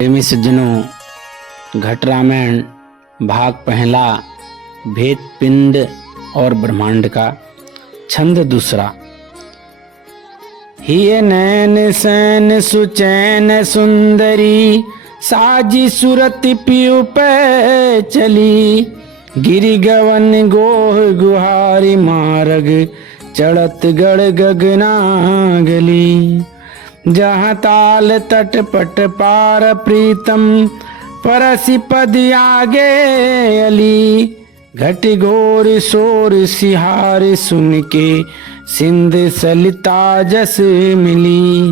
प्रेमी सज्जनों, घट रामायण भाग पहला, भेद पिंड और ब्रह्मांड का। छंद दूसरा। हिय नैन सैन सुचैन सुंदरी, साजी सुरति पियु पे चली। गिरि गवन गोह गुहारी मारग, चढ़त गढ़ गगना गली। जहाँ ताल तट पट पार प्रीतम, परसि पद आगे अली। घट घोर शोर सिहार सुन के, सिंध सलिता जस मिली।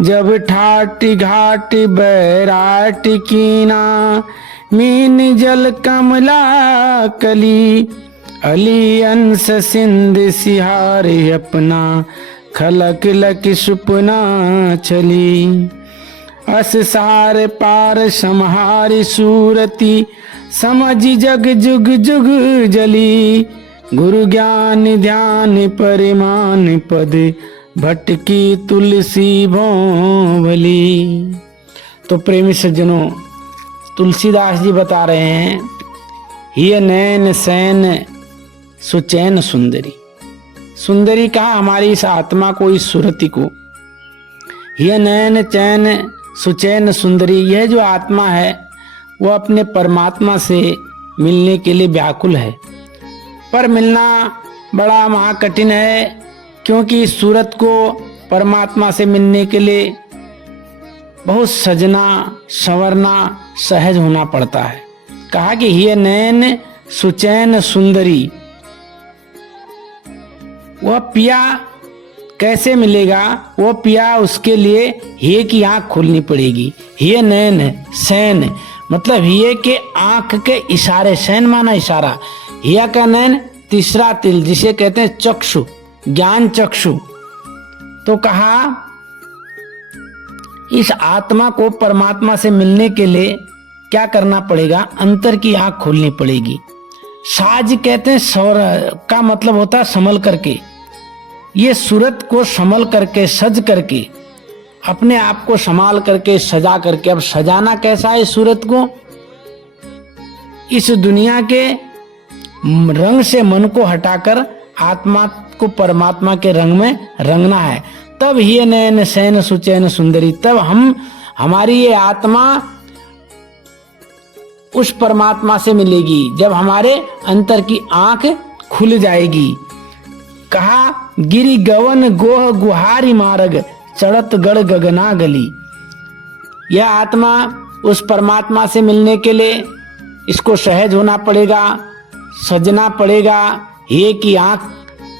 जब ठाट घाट बैराट कीना, मीन जल कमला कली। अली अंश सिंध सिहार अपना, खलक लक सुपना चली। अस सार पार समहारी सूरती, समझ जग जुग जुग जली। गुरु ज्ञान ध्यान परिमान पद, भटकी तुलसी भोंभली। तो प्रेमी सज्जनों, तुलसीदास जी बता रहे हैं, ये नैन सैन सुचैन सुंदरी। सुंदरी कहा हमारी इस आत्मा को, इस सुरति को। यह नैन चैन सुचैन सुंदरी, यह जो आत्मा है वो अपने परमात्मा से मिलने के लिए व्याकुल है, पर मिलना बड़ा महाकठिन है, क्योंकि इस सूरत को परमात्मा से मिलने के लिए बहुत सजना संवरना सहज होना पड़ता है। कहा कि यह नैन सुचैन सुंदरी, वह पिया कैसे मिलेगा? वो पिया उसके लिए हिये की आंख खोलनी पड़ेगी। हिये नैन सैन मतलब हिये के आंख के इशारे, सैन माना इशारा, हिया का नैन तीसरा तिल जिसे कहते हैं चक्षु, ज्ञान चक्षु। तो कहा इस आत्मा को परमात्मा से मिलने के लिए क्या करना पड़ेगा? अंतर की आंख खोलनी पड़ेगी। साज कहते हैं सौर का मतलब होता है संभल करके। ये सूरत को संभल करके, सज करके, अपने आप को संभाल करके, सजा करके। अब सजाना कैसा है? इस सूरत को इस दुनिया के रंग से मन को हटाकर आत्मा को परमात्मा के रंग में रंगना है। तब ही नैन सैन सुचैन सुंदरी, तब हमारी ये आत्मा उस परमात्मा से मिलेगी, जब हमारे अंतर की आंख खुल जाएगी। कहा गिरि गवन गोह गुहारी मार्ग, चढ़त गढ़ गगना गली। यह आत्मा उस परमात्मा से मिलने के लिए इसको सहज होना पड़ेगा, सजना पड़ेगा, ये की आंख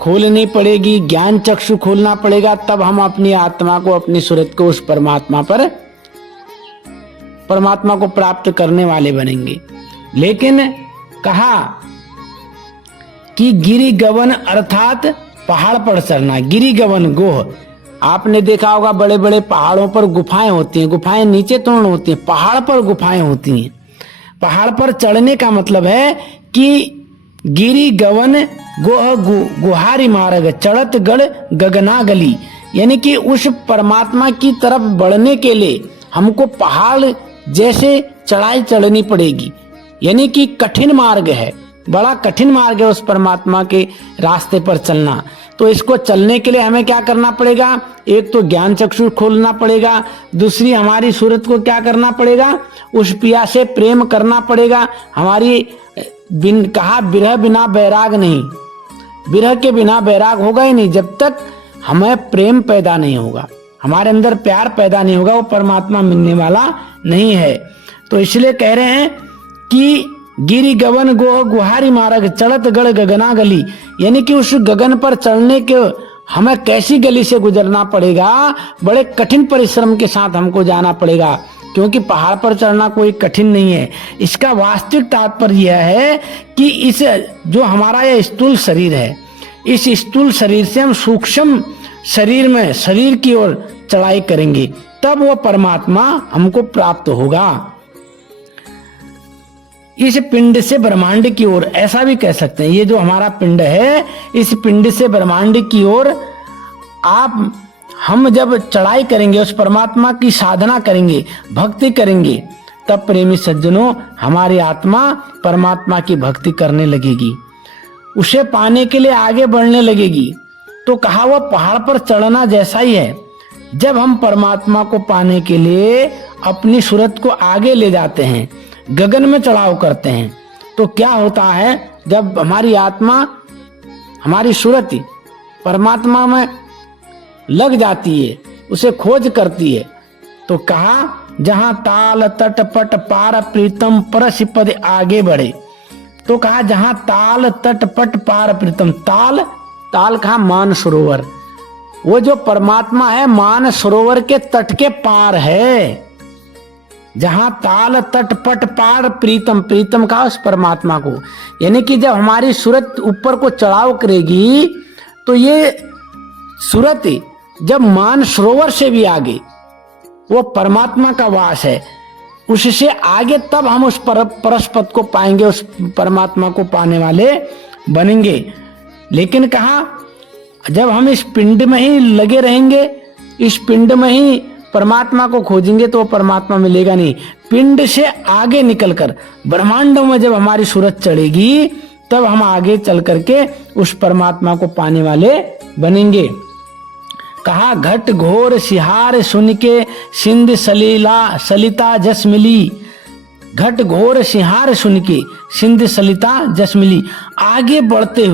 खोलनी पड़ेगी, ज्ञान चक्षु खोलना पड़ेगा। तब हम अपनी आत्मा को, अपनी सूरत को उस परमात्मा को प्राप्त करने वाले बनेंगे। लेकिन कहा कि गिरि गवन अर्थात पहाड़ पर चढ़ना। गिरि गवन गोह, आपने देखा होगा बड़े बड़े पहाड़ों पर गुफाएं होती हैं। गुफाएं नीचे तो होती हैं, पहाड़ पर गुफाएं होती हैं। पहाड़ पर चढ़ने का मतलब है कि गिरि गवन गोह गुहारी मार्ग, चढ़त गढ़ गगना गली, यानी कि उस परमात्मा की तरफ बढ़ने के लिए हमको पहाड़ जैसे चढ़ाई चढ़नी पड़ेगी। यानी कि कठिन मार्ग है, बड़ा कठिन मार्ग है उस परमात्मा के रास्ते पर चलना। तो इसको चलने के लिए हमें क्या करना पड़ेगा? एक तो ज्ञान चक्षु खोलना पड़ेगा, दूसरी हमारी सूरत को क्या करना पड़ेगा? उस पिया से प्रेम करना पड़ेगा। हमारी कहा विरह बिना बैराग नहीं, विरह के बिना बैराग होगा ही नहीं। जब तक हमें प्रेम पैदा नहीं होगा, हमारे अंदर प्यार पैदा नहीं होगा, वो परमात्मा मिलने वाला नहीं है। तो इसलिए कह रहे हैं कि गिरि गवन गोह गुहारी मार्ग, चढ़त गढ़ गगना गली, यानी कि उस गगन पर चढ़ने के हमें कैसी गली से गुजरना पड़ेगा? बड़े कठिन परिश्रम के साथ हमको जाना पड़ेगा, क्योंकि पहाड़ पर चढ़ना कोई कठिन नहीं है। इसका वास्तविक तात्पर्य यह है कि इस जो हमारा यह स्थूल शरीर है, इस स्थूल शरीर से हम सूक्ष्म शरीर में, शरीर की ओर चढ़ाई करेंगे, तब वो परमात्मा हमको प्राप्त होगा। इस पिंड से ब्रह्मांड की ओर, ऐसा भी कह सकते हैं, ये जो हमारा पिंड है, इस पिंड से ब्रह्मांड की ओर आप हम जब चढ़ाई करेंगे, उस परमात्मा की साधना करेंगे, भक्ति करेंगे, तब प्रेमी सज्जनों हमारी आत्मा परमात्मा की भक्ति करने लगेगी, उसे पाने के लिए आगे बढ़ने लगेगी। तो कहा वह पहाड़ पर चढ़ना जैसा ही है। जब हम परमात्मा को पाने के लिए अपनी सूरत को आगे ले जाते हैं, गगन में चढ़ाव करते हैं, तो क्या होता है, जब हमारी आत्मा, हमारी सूरत परमात्मा में लग जाती है, उसे खोज करती है, तो कहा जहां ताल तट पट पार प्रीतम परस पद आगे बढ़े। तो कहा जहां ताल तट पट पार प्रीतम, ताल, ताल कहा मान सरोवर, वो जो परमात्मा है मान सरोवर के तट के पार है। जहां ताल तट पट पार प्रीतम, प्रीतम कहा उस परमात्मा को, यानी कि जब हमारी सूरत ऊपर को चढ़ाव करेगी तो ये सूरत जब मान सरोवर से भी आगे वो परमात्मा का वास है, उससे आगे तब हम उस परस्पद को पाएंगे, उस परमात्मा को पाने वाले बनेंगे। लेकिन कहा जब हम इस पिंड में ही लगे रहेंगे, इस पिंड में ही परमात्मा को खोजेंगे, तो परमात्मा मिलेगा नहीं। पिंड से आगे निकलकर ब्रह्मांडों में जब हमारी सूरत चढ़ेगी, तब हम आगे चल करके उस परमात्मा को पाने वाले बनेंगे। कहा घट घोर सिहार सुन के सिंध सलीला सलिता जस मिली, घट घोर सिहार सुन के सिंध सलिता जस मिली। आगे बढ़ते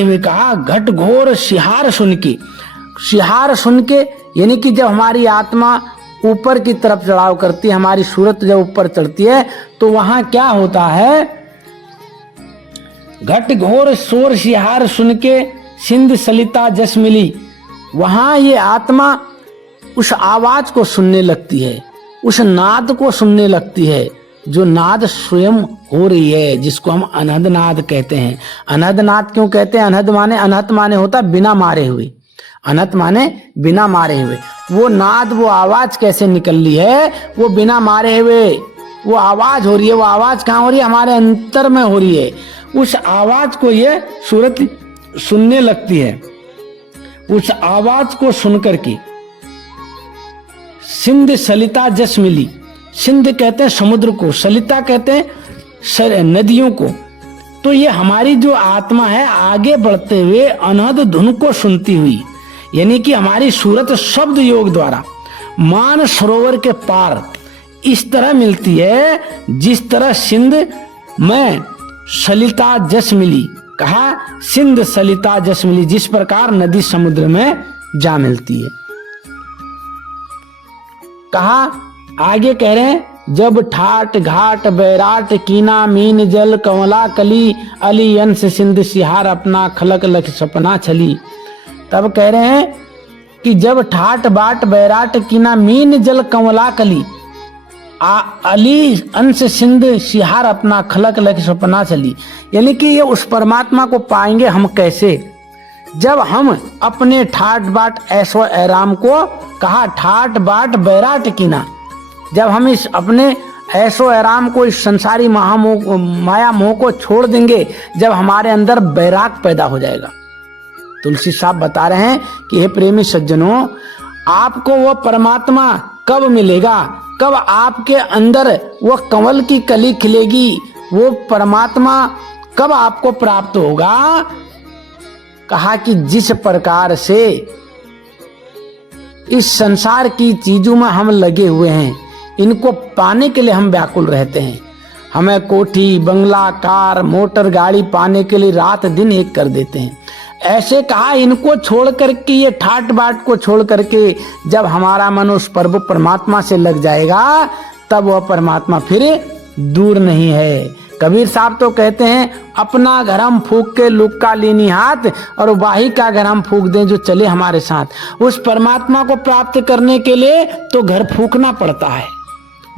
हुए कहा घट घोर सिहार सुन के, सिहार सुन के यानी कि जब हमारी आत्मा ऊपर की तरफ चढ़ाव करती है, हमारी सूरत जब ऊपर चढ़ती है, तो वहां क्या होता है, घट घोर शोर सिहार सुन के सिंध सलिता जस मिली। वहां ये आत्मा उस आवाज को सुनने लगती है, उस नाद को सुनने लगती है, जो नाद स्वयं हो रही है, जिसको हम अनहद नाद कहते हैं। अनहद नाद क्यों कहते हैं? अनहत माने होता बिना मारे हुए, अनहत माने बिना मारे हुए। वो नाद, वो आवाज कैसे निकल रही है, वो बिना मारे हुए वो आवाज हो रही है। वो आवाज कहाँ हो रही है? हमारे अंतर में हो रही है। उस आवाज को ये सूरत सुनने लगती है। उस आवाज को सुनकर के सिंध सलिता जस मिली, सिंध कहते हैं समुद्र को, सलिता कहते हैं नदियों को। तो ये हमारी जो आत्मा है आगे बढ़ते हुए अनहद धुन को सुनती हुई, यानी कि हमारी सूरत शब्द योग द्वारा मान सरोवर के पार इस तरह मिलती है, जिस तरह सिंध में सलिता जस मिली। कहा सिंध सलिता जस मिली, जिस प्रकार नदी समुद्र में जा मिलती है। कहा आगे कह रहे हैं जब ठाट घाट बैराट कीना मीन जल कंवला कली अली अंश सिंध सिहार अपना खलक लख सपना छली। तब कह रहे हैं कि जब ठाट बाट बैराट कीना मीन जल कंवला कली अली अंश सिंध सिहार अपना खलक लख सपना चली। यानी कि ये उस परमात्मा को पाएंगे हम कैसे? जब हम अपने ठाट बाट ऐशो आराम को, कहा ठाट बाट बैराट कीना, जब हम इस अपने ऐशो आराम को, इस संसारी महामोह माया मोह को छोड़ देंगे, जब हमारे अंदर बैराग पैदा हो जाएगा। तुलसी साहब बता रहे हैं कि हे प्रेमी सज्जनों, आपको वो परमात्मा कब मिलेगा, कब आपके अंदर वो कमल की कली खिलेगी, वो परमात्मा कब आपको प्राप्त होगा? कहा कि जिस प्रकार से इस संसार की चीजों में हम लगे हुए हैं, इनको पाने के लिए हम व्याकुल रहते हैं। हमें कोठी बंगला कार मोटर गाड़ी पाने के लिए रात दिन एक कर देते हैं। ऐसे कहा इनको छोड़ करके, ये ठाट बाट को छोड़ करके जब हमारा मन उस परमात्मा से लग जाएगा, तब वह परमात्मा फिर दूर नहीं है। कबीर साहब तो कहते हैं अपना घर हम फूक के लुक्का लीनी हाथ, और वाही का घर हम फूक दें जो चले हमारे साथ। उस परमात्मा को प्राप्त करने के लिए तो घर फूकना पड़ता है,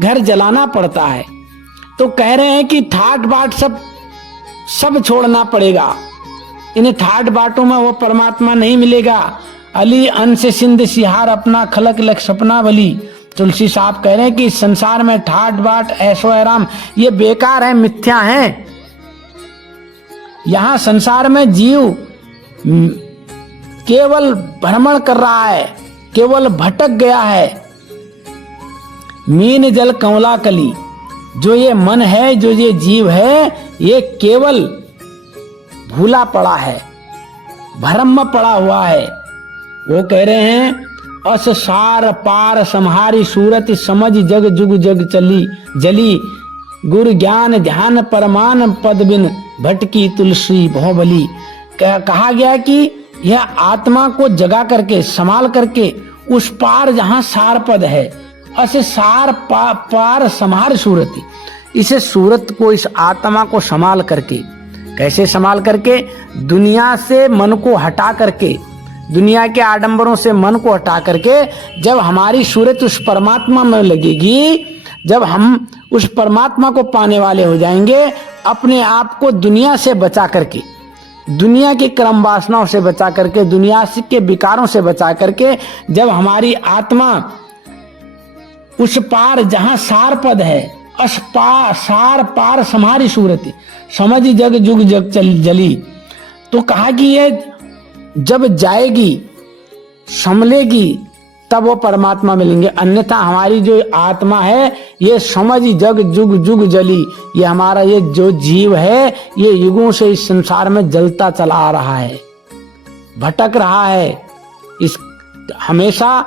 घर जलाना पड़ता है। तो कह रहे हैं कि ठाट बाट सब छोड़ना पड़ेगा। इन्हें ठाट बाटों में वो परमात्मा नहीं मिलेगा। अली अंश सिंध सिहार अपना खलक लख सपना भली। तुलसी साहब कह रहे हैं कि संसार में ठाट बाट ऐशो आराम ये बेकार है, मिथ्या है। यहां संसार में जीव केवल भ्रमण कर रहा है, केवल भटक गया है। मीन जल कमला कली, जो ये मन है, जो ये जीव है, ये केवल भूला पड़ा है, भ्रम में पड़ा हुआ है। वो कह रहे हैं अस सार पार समहारी सूरत, समझ जग जुग जग चली जली, गुरु ज्ञान ध्यान परमान पद बिन भटकी तुलसी बहुबली। कहा गया कि यह आत्मा को जगा करके संभाल करके उस पार जहां सार पद है, ऐसे सार पार संभार सूरत, इसे सूरत को, इस आत्मा को संभाल करके, कैसे संभाल करके, दुनिया से मन को हटा करके, दुनिया के आडंबरों से मन को हटा करके जब हमारी सूरत उस परमात्मा में लगेगी, जब हम उस परमात्मा को पाने वाले हो जाएंगे, अपने आप को दुनिया से बचा करके, दुनिया की कर्म वासनाओं से बचा करके, दुनिया के विकारों से बचा करके, जब हमारी आत्मा उस पार जहां सार पद है, सार पार समारी सूरत, समझ जग जुग जग जली, तो कहा कि ये जब जाएगी, संभलेगी, तब वो परमात्मा मिलेंगे। अन्यथा हमारी जो आत्मा है, ये समझ जग जुग जुग जली, ये हमारा ये जो जीव है, ये युगों से इस संसार में जलता चला आ रहा है, भटक रहा है, इस हमेशा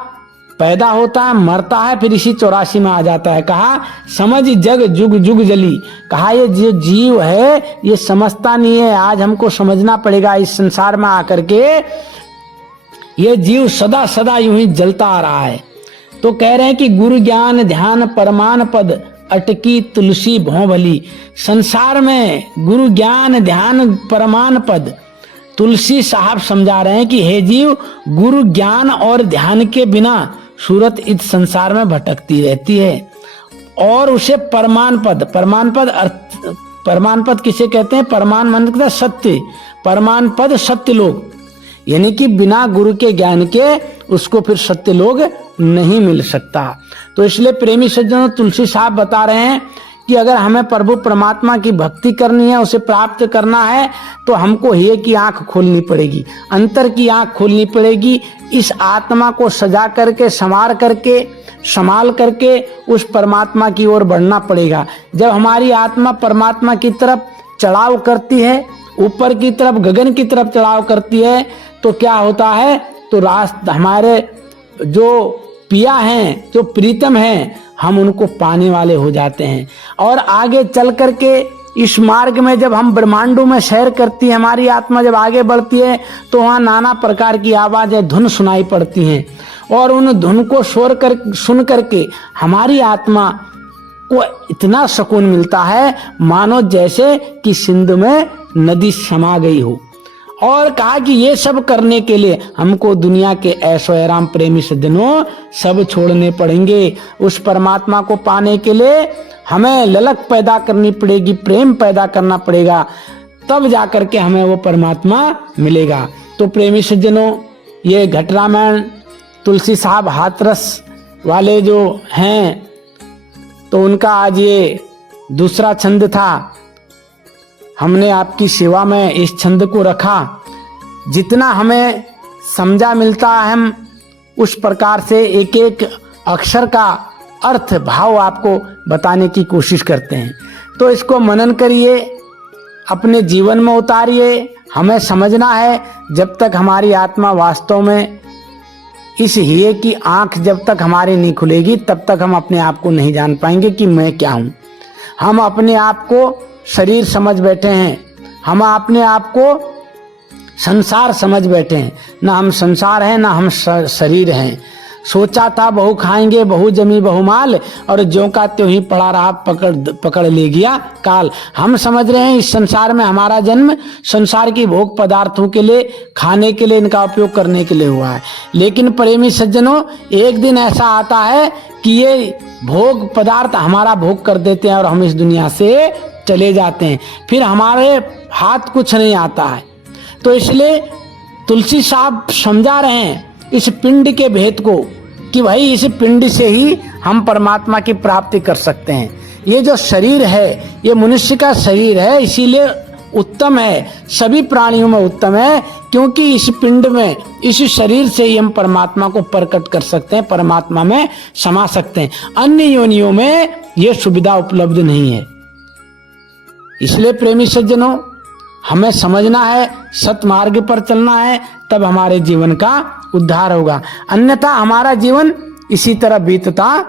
पैदा होता है, मरता है, फिर इसी 84 में आ जाता है। कहा समझ जग जुग जुग जली, कहा ये जो जीव है ये समझता नहीं है। आज हमको समझना पड़ेगा, इस संसार में आकर के ये जीव सदा सदा यूं ही जलता आ रहा है। तो कह रहे हैं कि गुरु ज्ञान ध्यान परमान पद अटकी तुलसी भौभली। संसार में गुरु ज्ञान ध्यान परमान पद, तुलसी साहब समझा रहे हैं कि हे जीव, गुरु ज्ञान और ध्यान के बिना सूरत इस संसार में भटकती रहती है। और उसे परमान पद, परमान पद किसे कहते हैं? परमान मतलब सत्य, परमान पद सत्य लोग, यानी कि बिना गुरु के ज्ञान के उसको फिर सत्य लोग नहीं मिल सकता। तो इसलिए प्रेमी सज्जनों, तुलसी साहब बता रहे हैं कि अगर हमें प्रभु परमात्मा की भक्ति करनी है, उसे प्राप्त करना है, तो हमको ये की आंख खोलनी पड़ेगी, अंतर की आंख खोलनी पड़ेगी। इस आत्मा को सजा करके, संभाल करके उस परमात्मा की ओर बढ़ना पड़ेगा। जब हमारी आत्मा परमात्मा की तरफ चढ़ाव करती है, ऊपर की तरफ, गगन की तरफ चढ़ाव करती है, तो क्या होता है? तो रास्ता, हमारे जो पिया हैं, जो प्रीतम हैं, हम उनको पाने वाले हो जाते हैं। और आगे चल करके इस मार्ग में जब हम ब्रह्मांडों में सैर करती है, हमारी आत्मा जब आगे बढ़ती है, तो वहाँ नाना प्रकार की आवाजें, धुन सुनाई पड़ती हैं। और उन धुन को सुन करके हमारी आत्मा को इतना सुकून मिलता है, मानो जैसे कि सिंधु में नदी समा गई हो। और कहा कि ये सब करने के लिए हमको दुनिया के ऐशो आराम प्रेमी सज्जनों सब छोड़ने पड़ेंगे। उस परमात्मा को पाने के लिए हमें ललक पैदा करनी पड़ेगी, प्रेम पैदा करना पड़ेगा, तब जाकर के हमें वो परमात्मा मिलेगा। तो प्रेमी सज्जनों, ये घट रामायण तुलसी साहब हाथरस वाले जो हैं, तो उनका आज ये दूसरा छंद था। हमने आपकी सेवा में इस छंद को रखा। जितना हमें समझा मिलता है, हम उस प्रकार से एक एक अक्षर का अर्थ, भाव आपको बताने की कोशिश करते हैं। तो इसको मनन करिए, अपने जीवन में उतारिए। हमें समझना है, जब तक हमारी आत्मा वास्तव में इस हीरे की आंख जब तक हमारी नहीं खुलेगी, तब तक हम अपने आप को नहीं जान पाएंगे कि मैं क्या हूं। हम अपने आप को शरीर समझ बैठे हैं, हम अपने आप को संसार समझ बैठे हैं। ना हम संसार हैं, ना हम शरीर हैं। सोचा था बहु खाएंगे, बहु जमी बहु माल, और ज्यों का त्यों ही पड़ा रहा, पकड़ ले गया काल। हम समझ रहे हैं इस संसार में हमारा जन्म संसार की भोग पदार्थों के लिए, खाने के लिए, इनका उपयोग करने के लिए हुआ है। लेकिन प्रेमी सज्जनों, एक दिन ऐसा आता है कि ये भोग पदार्थ हमारा भोग कर देते हैं और हम इस दुनिया से चले जाते हैं। फिर हमारे हाथ कुछ नहीं आता है। तो इसलिए तुलसी साहब समझा रहे हैं इस पिंड के भेद को, कि भाई इस पिंड से ही हम परमात्मा की प्राप्ति कर सकते हैं। ये जो शरीर है, ये मनुष्य का शरीर है, इसीलिए उत्तम है, सभी प्राणियों में उत्तम है, क्योंकि इस पिंड में, इस शरीर से ही हम परमात्मा को प्रकट कर सकते हैं, परमात्मा में समा सकते हैं। अन्य योनियों में यह सुविधा उपलब्ध नहीं है। इसलिए प्रेमी सज्जनों, हमें समझना है, सतमार्ग पर चलना है, तब हमारे जीवन का उद्धार होगा, अन्यथा हमारा जीवन इसी तरह बीतता